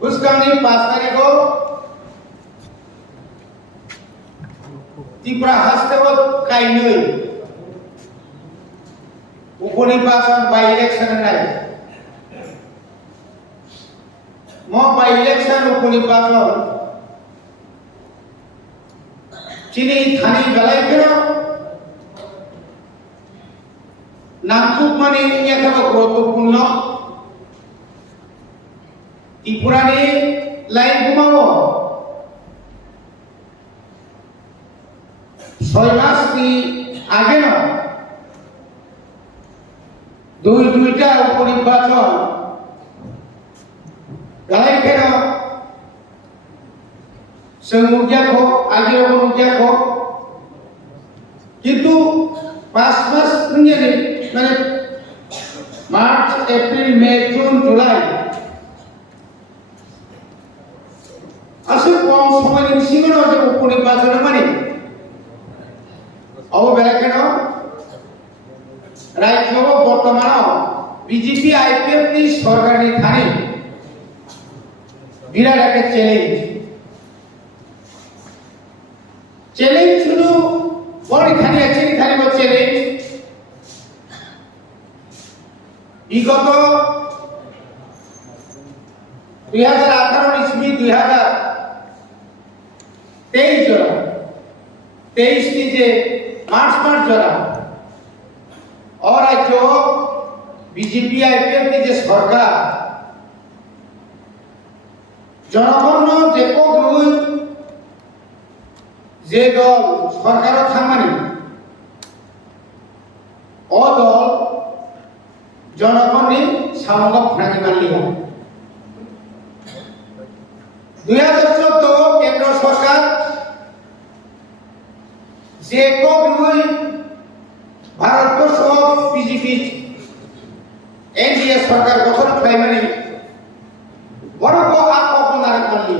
Puskani 5 তারিখও Tripura হাসতেবত কাইনই উপনির্বাচন by election নাই by election উপনির্বাচন চিনি Thani বেলায় কেন নামকুক মানে এখানে গুরুত্বপূর্ণ ত্রিপুরানি লাইন ঘুমাবো 6 মাস কি আগে না দুইটা উপনির্বাচন গালাই কেন সংমুখিয়াকো আগে অনুমুখিয়াকো কিন্তু 5 মাস নিয়ে মানে March April May June July আসলে কম সময় সীমানো যে উপনির্বাচনে মানে অববেলা কেন রাজ্য বর্তমান বিজেপি আইপিএফ নি সরকারি থানে বিরাট একটা চ্যালেঞ্জ শুধু বড় থানি আছে থানি বা চ্যালেঞ্জ বিগত 2018 ইসবি 2023 জোড়া 23 नी जे मार्च জোড়া और राज्य बीजेपी आईपीएफ की जे सरकार जनगण जेको दुई जे दल सरकार थामानी ओ दल जनगण सामग फाणी मानली 2014 केंद्र सरकार जेको दुई भारतवर्ष बीजेपी एनडीए सरकार गठन खाई बड़ को अपनार मानली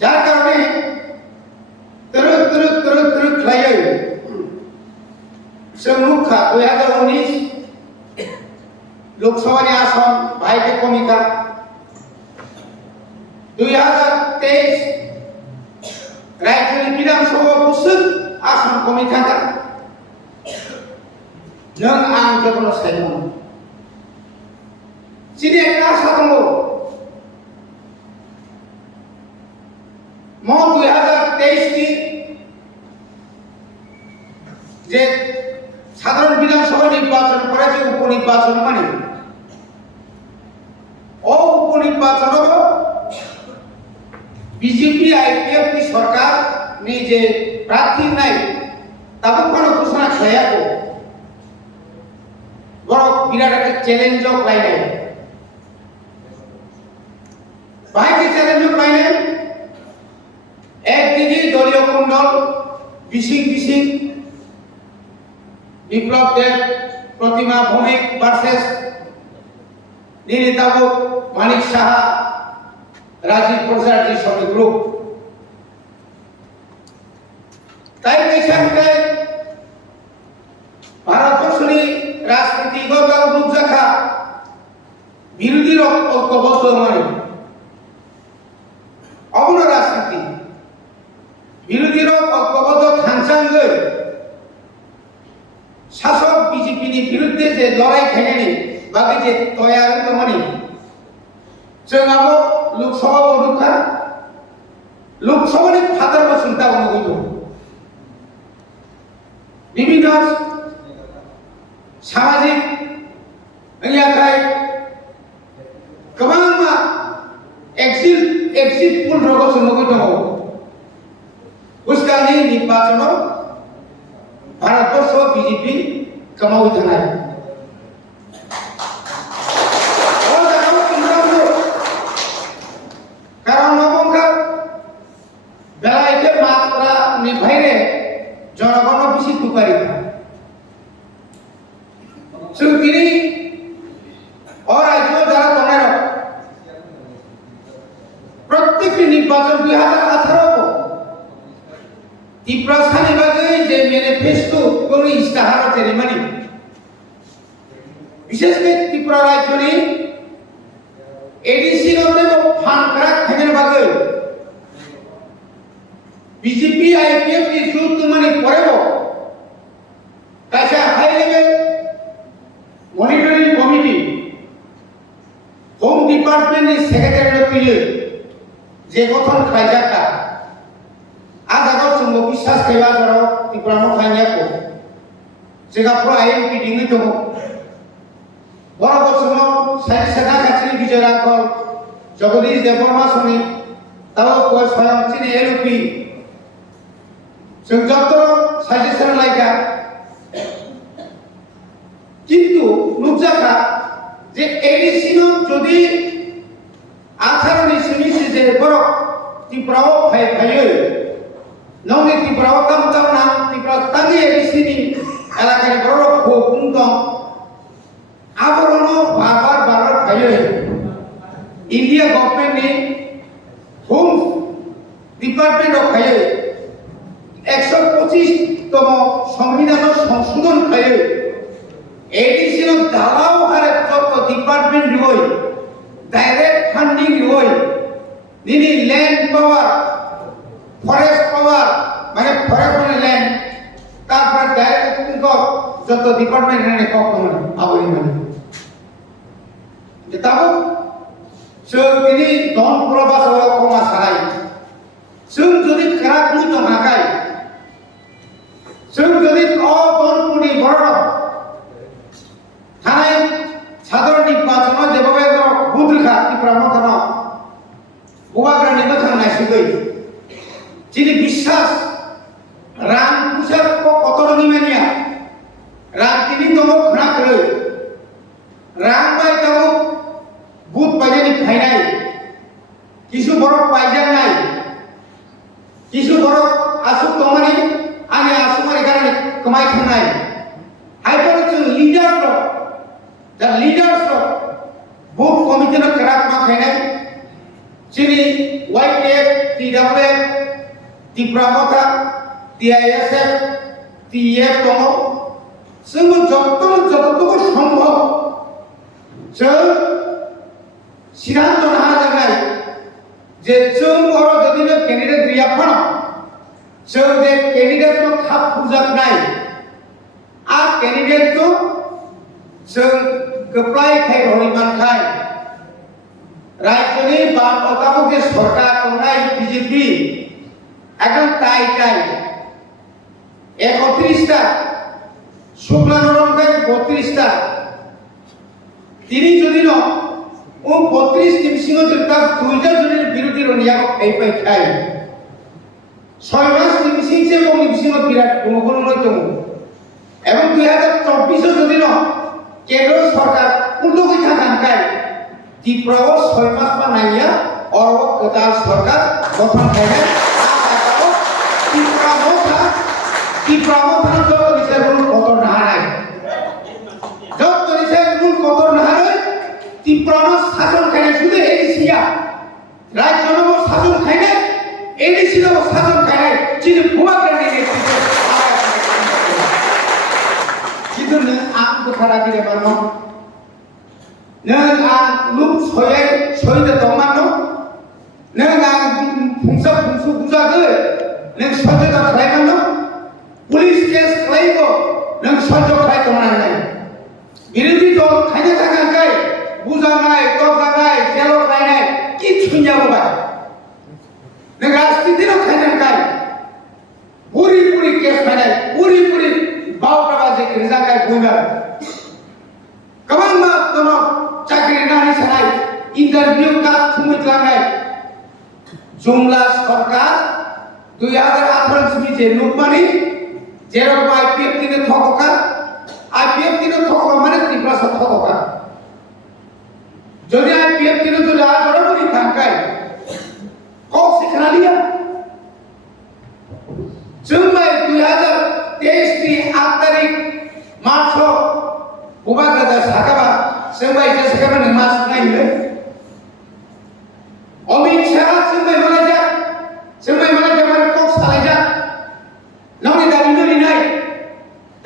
जार कारणे तुरुक खाई मुखा 2019 लोकसभा आसन भाई कमिका 2023 राज्य विधानसभा बुसुक आसन कमिका नों आं जखन सायमोन सिने का सादलो म 2023 की जे সাধারণ বিধানসভা নির্বাচন করে যে উপনির্বাচন মানে ও উপনির্বাচন বিজেপি আইপিএফ की सरकार ने जे प्रार्थी নাই তাকে কোনো ঘোষণা খায়াকো বড় বিরাট একটা চ্যালেঞ্জ পাইলে ভাই কি চ্যালেঞ্জ পাইলে একদিকে দলীয় কুণ্ডল বিশিং বিপ্লব দেব প্রতিমা ভৌমিক ভার্সেস নীলিতাবু মানিক সাহা রাজীব প্রসাদ जी সব গ্রুপ তাই পেছনকে ভারতবর্ষের রাজনীতিগত গ্রুপ রাখা বিরোধীর ঐক্যবদ্ধ মানে অবন রাজনীতি বিরোধীর ঐক্যবদ্ধ থানসাঙ্গে শাসক বিজেপির বিরুদ্ধে যে লড়াই খেলেনি বাকি যে তৈয়ার তো মানে जोंहाबो लोकसभा बनुखा लोकसभानि फादारबो चिंता बनगोइदो विभिन्न सामाजिक अंयाखाय गोबां मा एक्सिट पुल रगो संगोइ दङ उस्कानि निर्वाचनाव भारतवर्ष बीजेपी कमावि थानाय भाईरे जनगण बेसि तुकारिखा सुतिनि और राज्य যারা তোমরা প্রত্যেক নির্বাচন 2018 ত্রিপুরা স্থানীয় ভাগে যে ম্যানিফেস্টো কোন ইস্তাহার চেরিমানি বিশেষ করে ত্রিপুরা রাজ্যনি एडीसी फानग्रा खायनो बागै बीजेपी आईपीएफ की जुट माने परेबो कायसा high level monitoring committee home department नि सेक्रेटारि तुयो जे गठन खायजाका आजागाव जोंबो बिश्वास गैया जराव तिप्रामो खायनायखौ जोंहाबो आईएमपि दिङै दङ बर' बोसोराव साइड सेना खाथिनि बिजय राघव जगदीश देवबर्मा सनि ताव कोय स्वयं चिनि एलपि जों जत साजेसन लायगा किन्तु नुजाका जे एडिसिनो जदि 18 नि सिमिसि जे बर' तिप्राव फायो नौनि तिप्राव काम ना तिप्राव तांगि एडिसिनि एलाकानि बर' खोकुं दं आबरनो बाबार भारत फायो इंडिया गवर्नमेंट नि होम डिपार्टमेंट ऑफ फायो 125 तम संविधान संशोधन फायो एडिसिनो दालाव आरो जत डिपार्टमेंट रिवय डायरेक्ट फंडिंग रिवय दिनि लैंड पावर फरेस्ट पावर माने फरेस्ट माने लैंड तारपर डायरेक्ट इनकम जत डिपार्टमेंट ने कम आबोई माने जेताबो जों दिनै दन प्रबासाव कमा साराय जों जुदि क्राक नि दंहाखाय जों जुदि दनपुरनि बर' थानाय साधारण निर्वाचन जेबाबे बुद्रिखा तिप्रामो थाना उबाग्रानि मोखां नायसिगै जिनि बिश्वास रां पुसार कतरनि मानिया रां तिनि दङ खोनाखै रां बायदाव बुट बायदानि फायनाय किसु बर' पायजानाय किसु बर' आसु दंमानि आंनि आसुमारि गारनानै कमाय थांनाय हायबर जों लिडार दं दा लिडार्स बुट कमिटिनो क्राक मा खायनाय जिनि वाइएफ टीडब्ल्यूएफ तिप्रामथा टीआईएसएफ टीएफ दङ जों जतटुकु सम्भव जों सिद्धांत नाजानाय जे जों बर' जदिनो कैंडिडेट गैया फन जों जे कैंडिडेट को खाप फुजानाय आ कैंडिडेट को जों गप्लाय खायरनि मानखाय राज्यनि बामपथाव जे सरकार दंनाय बीजेपी एकदम टाइ 31 टा शुक्लानरमखाय 32 टा তিনি যদি ন ও 32 টিম সিংহ যদি তার দুইটা যদি বিরোধী রনিয়া এই পাই খাই 6 মাস টিম সিং সে কোন টিম সিংহ বিরাট কোন নয় তো এবং 2024 যদি ন কেন্দ্র সরকার উদ্যোগী থাকান খাই ত্রিপুরাও 6 মাস পা নাইয়া অরব কতার সরকার গঠন খাইলে ত্রিপুরাও যত বিষয় কত না নাই যত বিষয় কত না ত্রিপুরানো শাসন খাইনে শুধু এডিসিয়া রাজ্যনো শাসন খাইনে এডিসিনো শাসন খাইনে যিনি ভুয়াগ্রানি নেতৃত্বে কিন্তু নों आं बोथारा दिले मानो नों आं लुप सयदे दंमानो नों आं फुंसा फुंसु बुजागो नों सजदा खालायमानो पुलिस केस खालायगो नों सजदा खालाय दंनानै बिरोधी दल खायनो थाखाय बुजानाय दरजानाय जेल खालायनाय कि छुन्याबोबाय नों राजनीतिनो खायनो थाखाय बुरि बुरि केस खालायनाय बुरि बुरि बावटाबाजि रिजागाय बुंबाय गोबां मा दङ चाकरि नानि सानाय इन्टारभिउ का थुमिलांनाय जुमला सरकार 2018 सिम जे लुकमानि जेराव आईपीएफ तिनो थकका आईपीएफ तिनो थकका माने त्रिपुरा थकका যদি आईपीएफ तिनो तो ला बरोबरी थांकाय कौ सिखना लिया जुम्बाय 2023 नि 8 तारिख मार्च उबाग्रादा साकाबा जुम्बाय जे साकाबा नों मास नायनो अमित शाह जुम्बाय मालाजा माने कौ सालायजा नौनि दाबिनो लिनाय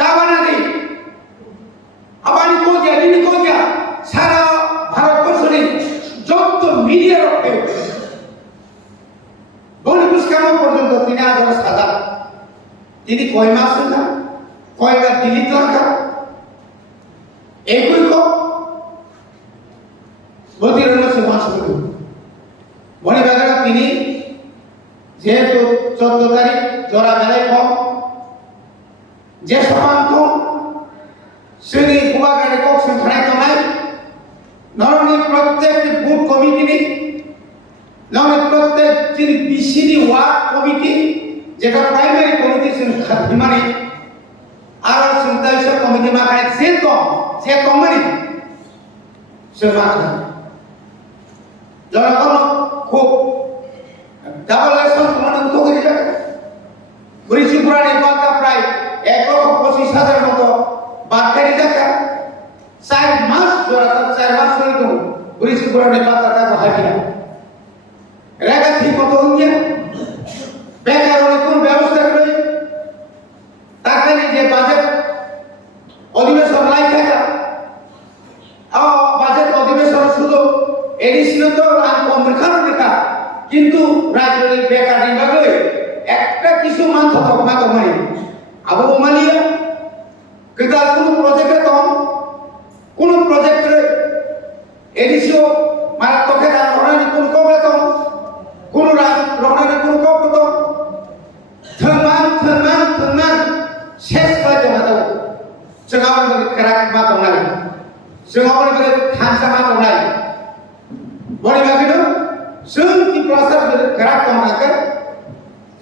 दाबानादि आबानि को गया सारा भारतवर्षनि जब মিলিয়ে রাখে বনভোজ কামা পর্যন্ত তিনি আদালত সাজা তিনি কয় মাস না কয়বার দিল্লি রাখা এগুলি বদিরণ সমাজ মনে বাগারা তিনি যেহেতু 14 তারিখ জোড়া বেলায় কম যে সমান্ত শ্রেণী কুয়াগারে কক সংখ্যায় কমায় নরনি প্রত্যেকটি বুথ কমিটি নরনি প্রত্যেক যিনি বিসিডি ওয়ার্ড কমিটি যেটা প্রাইমারি কমিটি মানে আর সন্তাইশ কমিটি মাখায় যে কমিটি সে মাখায় জনগণ খুব ডাবল ইলেকশন তোমার করে যাবে হরিশিপুরা নির্বাচন প্রায় 1,25,000 মতো বাদকারী টাকা 4 মাস ধরে 4 মাস ধরে তো হরিশিপুরা নির্বাচন টাকা হাজিরা রেখা ঠিক মতো হচ্ছে বেকার কোন ব্যবস্থা করে টাকা নিয়ে যে বাজেট অধিবেশন লাই থাকা বাজেট অধিবেশন শুধু এডিশন তো কম রেখানো রেখা কিন্তু রাজনৈতিক বেকার বিভাগে একটা কিছু মাত্র তকমা কমাই আবু মালিয়া কেতাল কোন প্রজেক্টে তম কোন প্রজেক্টে এডিশন মানে তোকে রহনানি কোন কবে তম কোন রহনানি কোন কবে তম থমান শেষ করে জমা দাও সেগাওয়ার মধ্যে কেরাক মা তমনাই সেগাওয়ার মধ্যে থানসা মা তমনাই বড়ি বাকিনো जों टिप्रासार केराक तमनाखै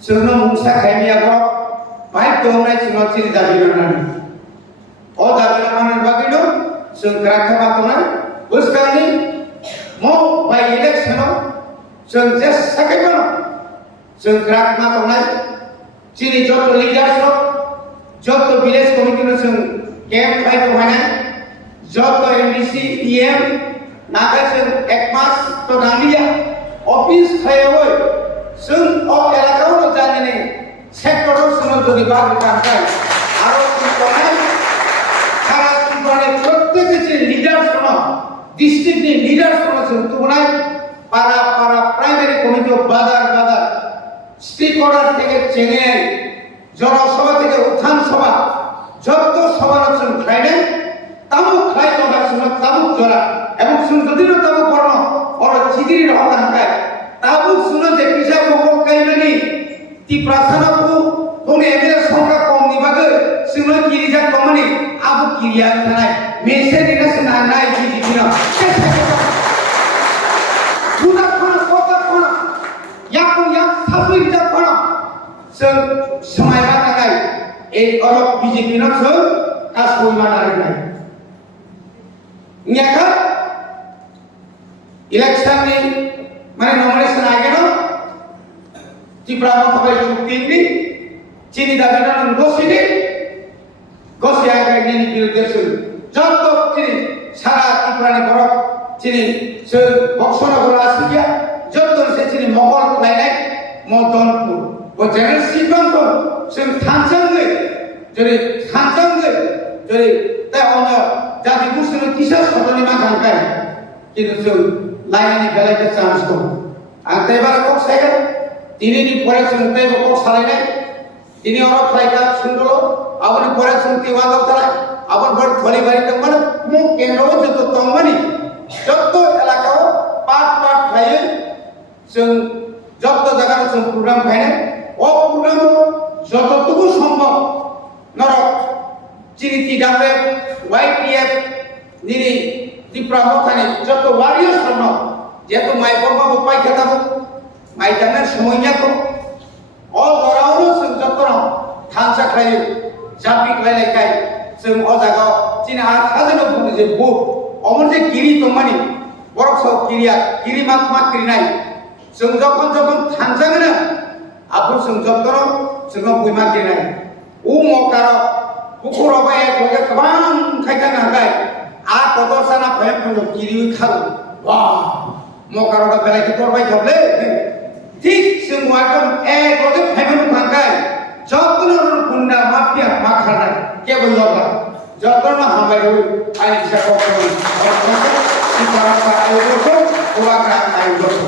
जोंनो मुंसा खायमियाखौ बाइक दंनाय सिङाव चिनि दाबिनानै अ दाबिनानै बाकिनो जों केराक तमनाय बुसकानि मो बाइ इलेक्शनाव जों जेसाखैबो जों केराक तमनाय चिनि जत लिडार्स जत विलेज कमिटिनो जों केम्प फाइट तमनाय जत एमडीसी पीएम नागा जों एक मास तो नालिया অফিস খায়ওই जों এলাকাও জানি নে সেক্টরও শুনো যদি বাদ কাটায় আরো কোনায় সারা কোনায় প্রত্যেক যে লিডার শুনো ডিস্ট্রিক্টে লিডার শুনো তোমরা পাড়া পাড়া প্রাইমারি কমিটি বাজার স্টেক অর্ডার থেকে চেনে জনসভা থেকে উত্থান সভা যত সমালোচন খাইনে তামুক খাই তোমার সময় তামুক জোড়া এবং সুন্দরীর তামুক বর্ণ और चिदिरी रहता है ताबु सुनो जे किसा मकल काइमानि ती प्रार्थना को कोने एमएलए संख्या कम निबागे सुनो किरिजा कमानि आबु किरिया थानाय मेसे दिना सुना नाय बिदिनो बुदा खना कोता खना याकु याक सासुइ जा खना जों समय बानाय ए अरब बीजेपी न जों कासबो मानाय न्याका इलेक्शन में माने नॉमिनेशन आ गया ना टिप्रा में खबर चुक्ति थी चीनी दाबिना नंगोसिनी गोसिया के निनी बिरुदेशन जब तो चीनी सारा टिप्रा ने बरक चीनी से बक्सोना बोला आसिया जब तो से चीनी मोहर लाइने मोदनपुर वो जनरल सीटन तो से थांचंगे जरे ते ओनो जाति कुसनो किसा सदनी मा गांकाय किन्तु लाइननि बेलायते चान्स दं आं तेबार कक साइगा दिनैनि परे जों तेबो कक सालायनाय दिनै अरब साइगा सुंदलो आबनि परे जों तिवादाव थानाय आबन बर थलि बारि दंमोन मु केन्द्रआव जत दंमोन जत एलाकायाव पार्ट थायो जों जत जायगायाव जों प्रग्राम खायनाय अ प्रग्रामाव जतटुकु सम्भव नरक चिरिति डाबे वाइपीएफ निनि टिप्रा मथानि जत वारियर्स दङ जेतु माइ बरबाबो पाइ खेताबो माइ दाननाय समयनियाखौ अ जरावनो जों जतन थानसा खायो जापिक लायलायखाय जों अ जागाव चिना थाजोनो बुङो जे बुक अमन जे गिरि दंमानि बरकसाव गिरि मा किरिनाय जों जखन थानजाङोनो आफु जों जतन जों बुइमा किरिनाय उ मकार पुखराव एक लगे गोबां खायथां हागाय आ कदर साना भय पुनो किरि खाल वा मकारोगा बेलायखौ करबाय थाबले ठीक जों वाकम एक लगे फाइबन खांगाय जतन गुंडा माफिया मा खानाय केबो यगा जतन हाबाय आइ फिसा कखन सिपारा आयोजक हुआ का 이거